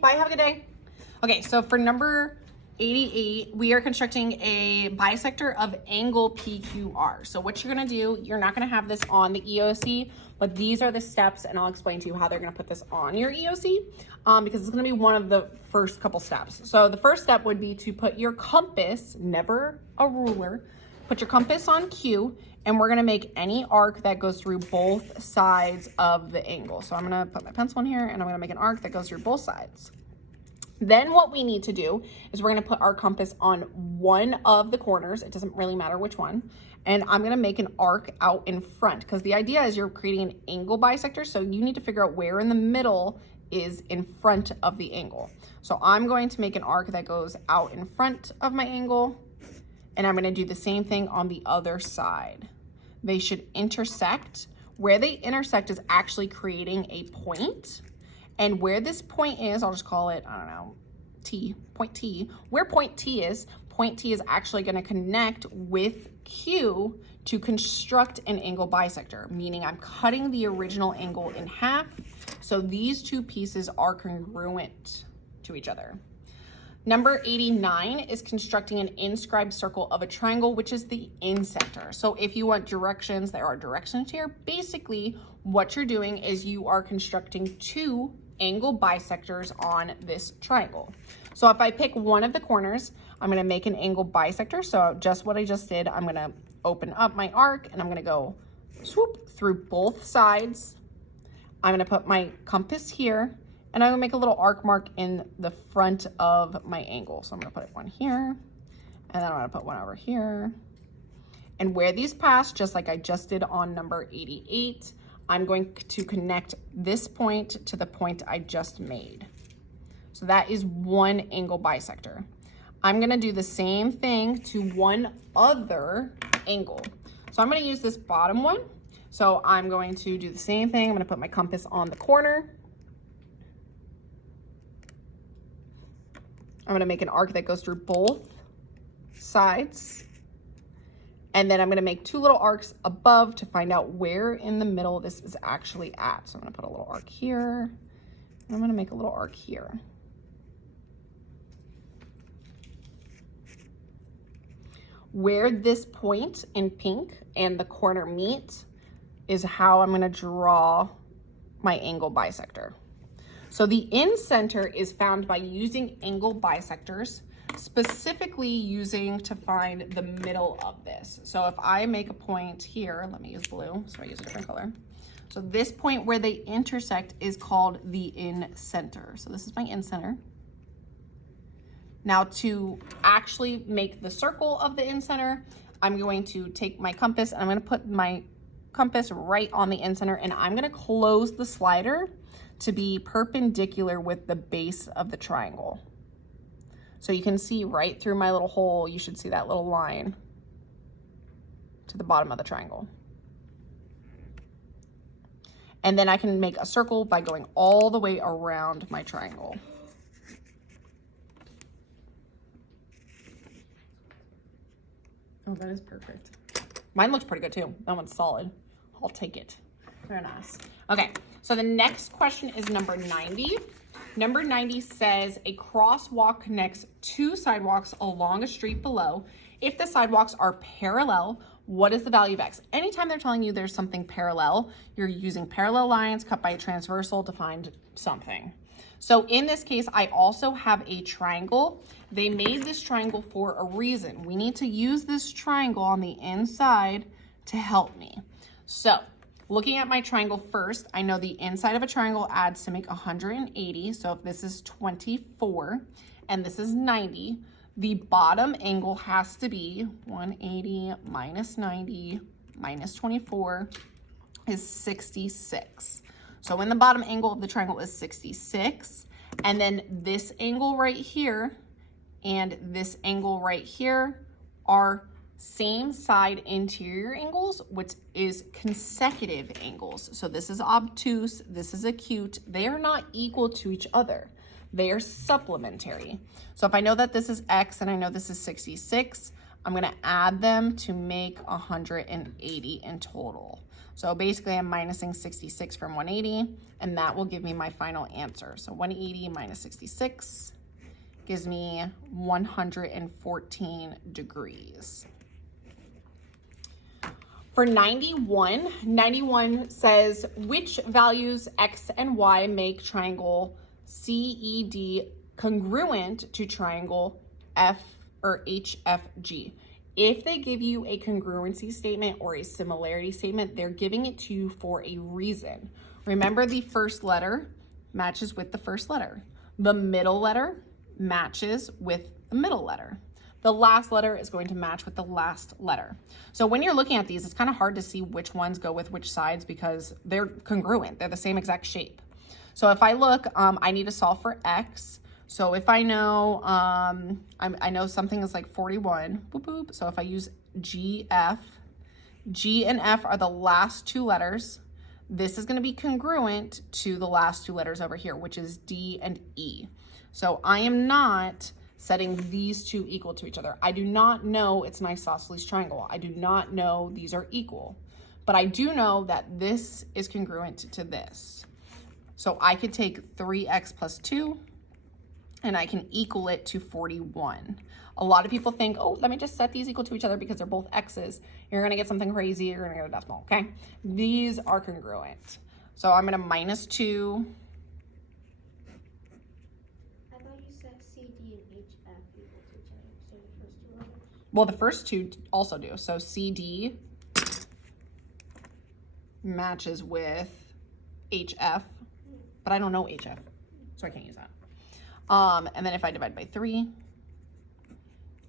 Bye, have a good day. Okay, so for number 88, we are constructing a bisector of angle PQR. So what you're gonna do, you're not gonna have this on the EOC, but these are the steps, and I'll explain to you how they're gonna put this on your EOC, because it's gonna be one of the first couple steps. So the first step would be to put your compass, never a ruler, put your compass on Q, and we're gonna make any arc that goes through both sides of the angle. So I'm gonna put my pencil in here, and I'm gonna make an arc that goes through both sides. Then what we need to do is we're gonna put our compass on one of the corners. It doesn't really matter which one. And I'm gonna make an arc out in front, because the idea is you're creating an angle bisector, so you need to figure out where in the middle is in front of the angle. So I'm going to make an arc that goes out in front of my angle, and I'm gonna do the same thing on the other side. They should intersect. Where they intersect is actually creating a point. And where this point is, I'll just call it, I don't know, T, point T. Where point T is actually gonna connect with Q to construct an angle bisector, meaning I'm cutting the original angle in half. So these two pieces are congruent to each other. Number 89 is constructing an inscribed circle of a triangle, which is the incenter. So if you want directions, there are directions here. Basically, what you're doing is you are constructing two angle bisectors on this triangle. So if I pick one of the corners, I'm gonna make an angle bisector. So just what I just did, I'm gonna open up my arc and I'm gonna go swoop through both sides. I'm gonna put my compass here, and I'm gonna make a little arc mark in the front of my angle. So I'm gonna put one here, and then I'm gonna put one over here. And where these pass, just like I just did on number 88, I'm going to connect this point to the point I just made. So that is one angle bisector. I'm gonna do the same thing to one other angle. So I'm gonna use this bottom one. So I'm going to do the same thing. I'm gonna put my compass on the corner. I'm gonna make an arc that goes through both sides. And then I'm gonna make two little arcs above to find out where in the middle this is actually at. So I'm gonna put a little arc here, and I'm gonna make a little arc here. Where this point in pink and the corner meet is how I'm gonna draw my angle bisector. So the in-center is found by using angle bisectors, specifically using to find the middle of this. So if I make a point here, let me use blue, so I use a different color. So this point where they intersect is called the in-center. So this is my in-center. Now to actually make the circle of the in-center, I'm going to take my compass and I'm gonna put my compass right on the in-center, and I'm gonna close the slider to be perpendicular with the base of the triangle. So you can see right through my little hole, you should see that little line to the bottom of the triangle. And then I can make a circle by going all the way around my triangle. Oh, that is perfect. Mine looks pretty good too. That one's solid. I'll take it. Very nice. Okay, so the next question is number 90. Number 90 says a crosswalk connects two sidewalks along a street below. If the sidewalks are parallel, what is the value of X? Anytime they're telling you there's something parallel, you're using parallel lines cut by a transversal to find something. So in this case, I also have a triangle. They made this triangle for a reason. We need to use this triangle on the inside to help me. So looking at my triangle first, I know the inside of a triangle adds to make 180. So if this is 24 and this is 90, the bottom angle has to be 180 minus 90 minus 24 is 66. So when the bottom angle of the triangle is 66, and then this angle right here and this angle right here are same side interior angles, which is consecutive angles. So this is obtuse, this is acute. They are not equal to each other. They are supplementary. So if I know that this is X and I know this is 66, I'm gonna add them to make 180 in total. So basically I'm minusing 66 from 180, and that will give me my final answer. So 180 minus 66 gives me 114 degrees. For 91 says, which values X and Y make triangle CED congruent to triangle HFG? If they give you a congruency statement or a similarity statement, they're giving it to you for a reason. Remember, the first letter matches with the first letter. The middle letter matches with the middle letter. The last letter is going to match with the last letter. So when you're looking at these, it's kind of hard to see which ones go with which sides because they're congruent. They're the same exact shape. So if I look, I need to solve for X. So if I know, I know something is like 41, boop, boop. So if I use GF, G and F are the last two letters. This is gonna be congruent to the last two letters over here, which is D and E. So I am not setting these two equal to each other. I do not know it's an isosceles triangle. I do not know these are equal, but I do know that this is congruent to this. So I could take 3x plus 2, and I can equal it to 41. A lot of people think, oh, let me just set these equal to each other because they're both x's. You're gonna get something crazy, you're gonna get a decimal, okay? These are congruent. So I'm gonna minus 2. I thought you said CD and HF equal to each other, so the first two letters. Well, the first two also do. So CD matches with HF, but I don't know HF, so I can't use that. And then if I divide by 3,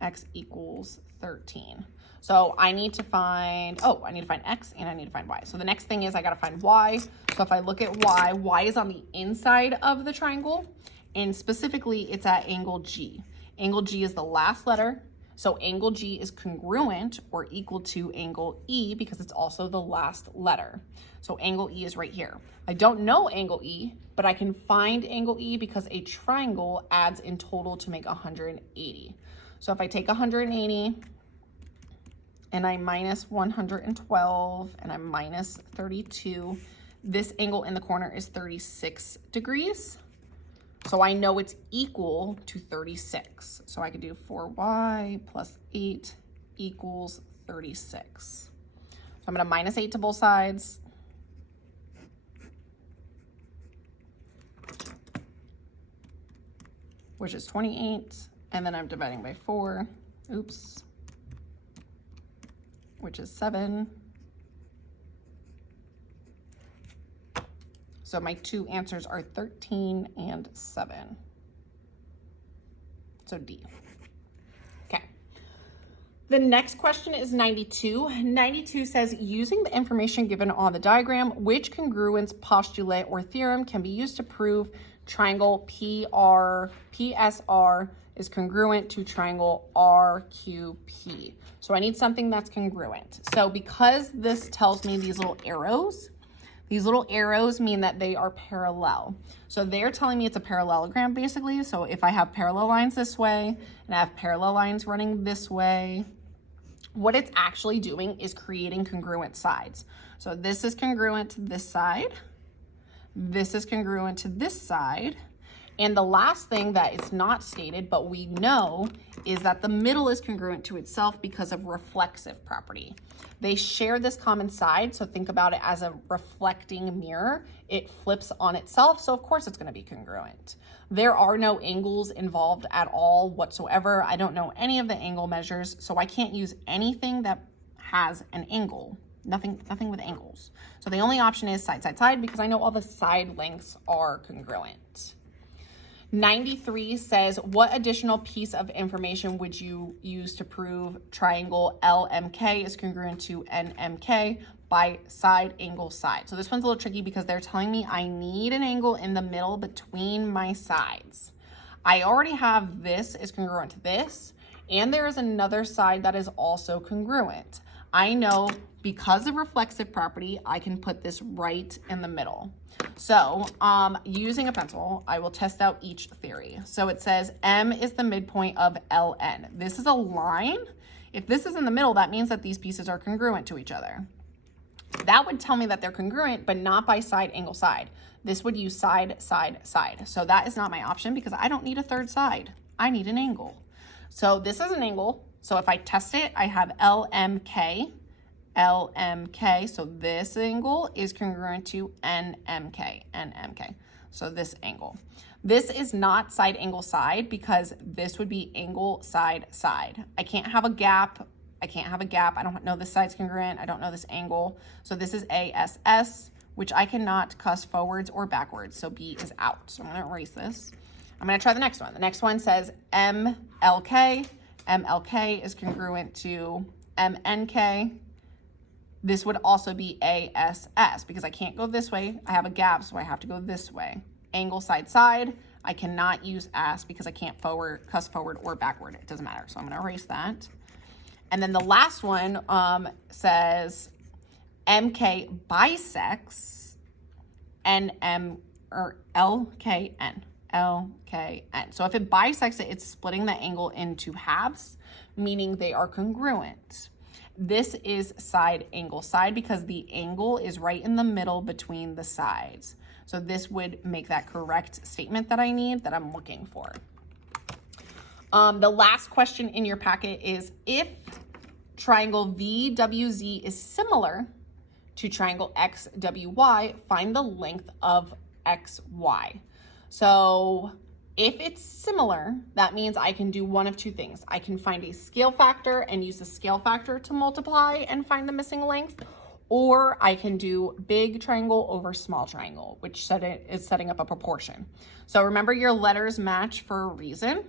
X equals 13. So I need to find, I need to find X and I need to find Y. So the next thing is I gotta find Y. So if I look at Y is on the inside of the triangle, and specifically it's at angle G. Angle G is the last letter. So angle G is congruent or equal to angle E because it's also the last letter. So angle E is right here. I don't know angle E, but I can find angle E because a triangle adds in total to make 180. So if I take 180 and I minus 112 and I minus 32, this angle in the corner is 36 degrees. So I know it's equal to 36. So I could do 4y plus 8 equals 36. So I'm gonna minus 8 to both sides. Which is 28. And then I'm dividing by 4. Oops. Which is 7. So my two answers are 13 and 7. So D. Okay. The next question is 92. 92 says, using the information given on the diagram, which congruence postulate or theorem can be used to prove triangle PSR is congruent to triangle RQP? So I need something that's congruent. So because this tells me these little arrows mean that they are parallel. So they're telling me it's a parallelogram basically. So if I have parallel lines this way and I have parallel lines running this way, what it's actually doing is creating congruent sides. So this is congruent to this side. This is congruent to this side. And the last thing that is not stated, but we know, is that the middle is congruent to itself because of reflexive property. They share this common side, so think about it as a reflecting mirror. It flips on itself, so of course it's going to be congruent. There are no angles involved at all whatsoever. I don't know any of the angle measures, so I can't use anything that has an angle. Nothing with angles. So the only option is side, side, side, because I know all the side lengths are congruent. 93 says, what additional piece of information would you use to prove triangle LMK is congruent to NMK by side, angle, side? So this one's a little tricky because they're telling me I need an angle in the middle between my sides. I already have this is congruent to this, and there is another side that is also congruent. I know because of reflexive property, I can put this right in the middle. So using a pencil, I will test out each theory. So it says M is the midpoint of LN. This is a line. If this is in the middle, that means that these pieces are congruent to each other. That would tell me that they're congruent, but not by side, angle, side. This would use side, side, side. So that is not my option because I don't need a third side. I need an angle. So this is an angle. So if I test it, I have LMK, LMK. So this angle is congruent to NMK, NMK. So this angle. This is not side, angle, side because this would be angle, side, side. I can't have a gap. I can't have a gap. I don't know this side's congruent. I don't know this angle. So this is ASS, which I cannot cuss forwards or backwards. So B is out. So I'm going to erase this. I'm going to try the next one. The next one says MLK. MLK is congruent to MNK. This would also be ASS because I can't go this way. I have a gap, so I have to go this way. Angle, side, side. I cannot use ass because I can't cuss forward or backward. It doesn't matter. So I'm going to erase that. And then the last one says MK bisects NM or LKN. LKN. So if it bisects it, it's splitting the angle into halves, meaning they are congruent. This is side, angle, side because the angle is right in the middle between the sides. So this would make that correct statement that I need, that I'm looking for. The last question in your packet is if triangle VWZ is similar to triangle XWY, find the length of XY. So if it's similar, that means I can do one of two things. I can find a scale factor and use the scale factor to multiply and find the missing length, or I can do big triangle over small triangle, which is setting up a proportion. So remember, your letters match for a reason.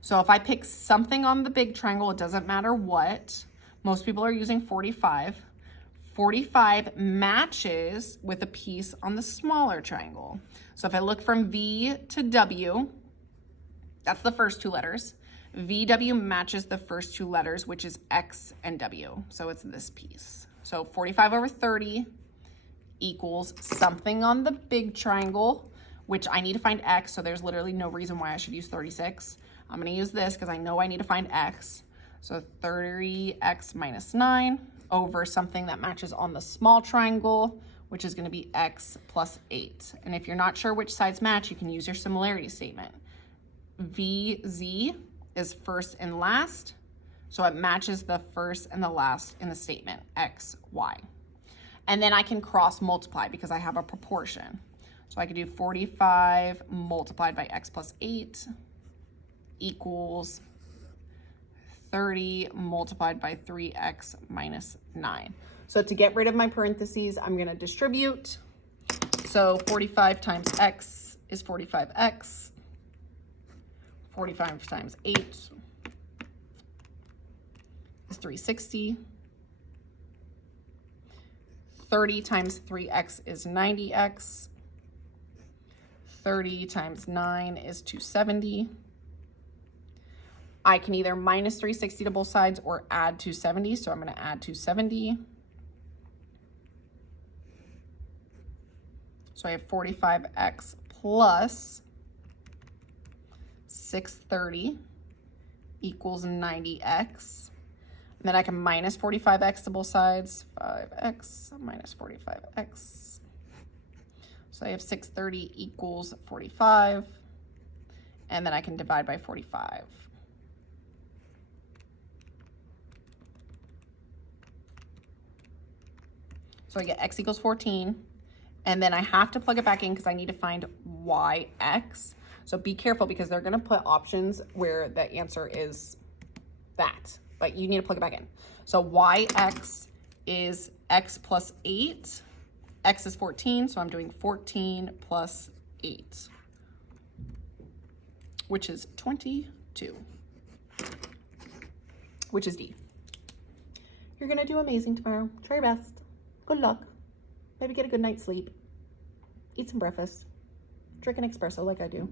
So if I pick something on the big triangle, it doesn't matter what. Most people are using 45. 45 matches with a piece on the smaller triangle. So if I look from V to W, that's the first two letters. VW matches the first two letters, which is X and W. So it's this piece. So 45 over 30 equals something on the big triangle, which I need to find X. So there's literally no reason why I should use 36. I'm going to use this because I know I need to find X. So 30X minus 9 over something that matches on the small triangle, which is going to be X plus 8. And if you're not sure which sides match, you can use your similarity statement. VZ is first and last, so it matches the first and the last in the statement, X, Y. And then I can cross multiply because I have a proportion. So I could do 45 multiplied by X plus 8 equals 30 multiplied by 3X minus 9. So to get rid of my parentheses, I'm going to distribute. So 45 times X is 45X. 45 times 8 is 360. 30 times 3X is 90X. 30 times 9 is 270. I can either minus 360 to both sides or add 270. So I'm going to add 270. So I have 45X plus 630 equals 90X. And then I can minus 45X to both sides. 5X minus 45X. So I have 630 equals 45. And then I can divide by 45. So I get X equals 14. And then I have to plug it back in because I need to find YX. So be careful because they're going to put options where the answer is that, but you need to plug it back in. So YX is X plus 8. X is 14, so I'm doing 14 plus 8, which is 22, which is D. You're going to do amazing tomorrow. Try your best. Good luck. Maybe get a good night's sleep. Eat some breakfast. Drink an espresso like I do.